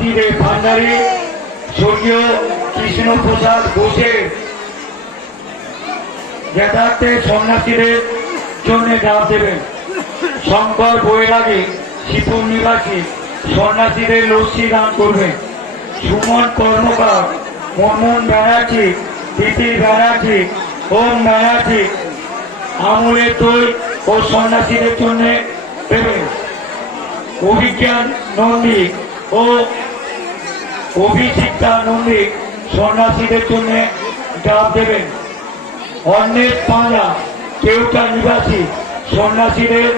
মাতৃদেব ভান্ডারী স্বর্গীয় কৃষ্ণপ্রসাদ ঘোষের যথার্থে সন্ন্যাসীদের জন্য ডাক দেবেন। শঙ্কর বৈরাগী শিবপুর নিবাসী সন্ন্যাসীদের লস্যি দান করবেন। সুমন কর্মকার, মোহন ব্যানার্জি, প্রীতি ব্যানার্জি, ওম ব্যানার্জি আমুলের দই ও সন্ন্যাসীদের জন্য দেবেন। অভিজ্ঞান নন্দী ও অভিশিক্ষা নন্দী সন্ন্যাসীদের জন্য ডাব দেবেন। অন্যের পাঁজা কেউটা নিবাসী সন্ন্যাসীদের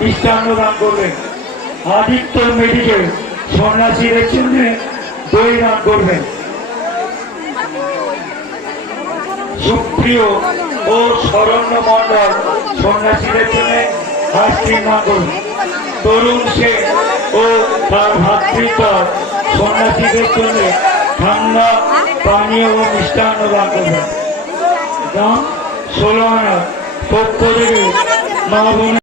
মিষ্টান্ন দান করবেন। আদিত্য মেডিকেল সন্ন্যাসীদের জন্য দই দান করবেন। সুপ্রিয় ও শরণ্য মন্ডল সন্ন্যাসীদের জন্য আইসক্রিম দান করবেন। তরুণ সেন ও তার ভাতৃদ্বয় সন্ন্যাসীদের জন্য ঠান্ডা পানীয় ও মিষ্টান্ন দান করবেন। দাম 16 আনা। পক্ষ থেকে মা বোন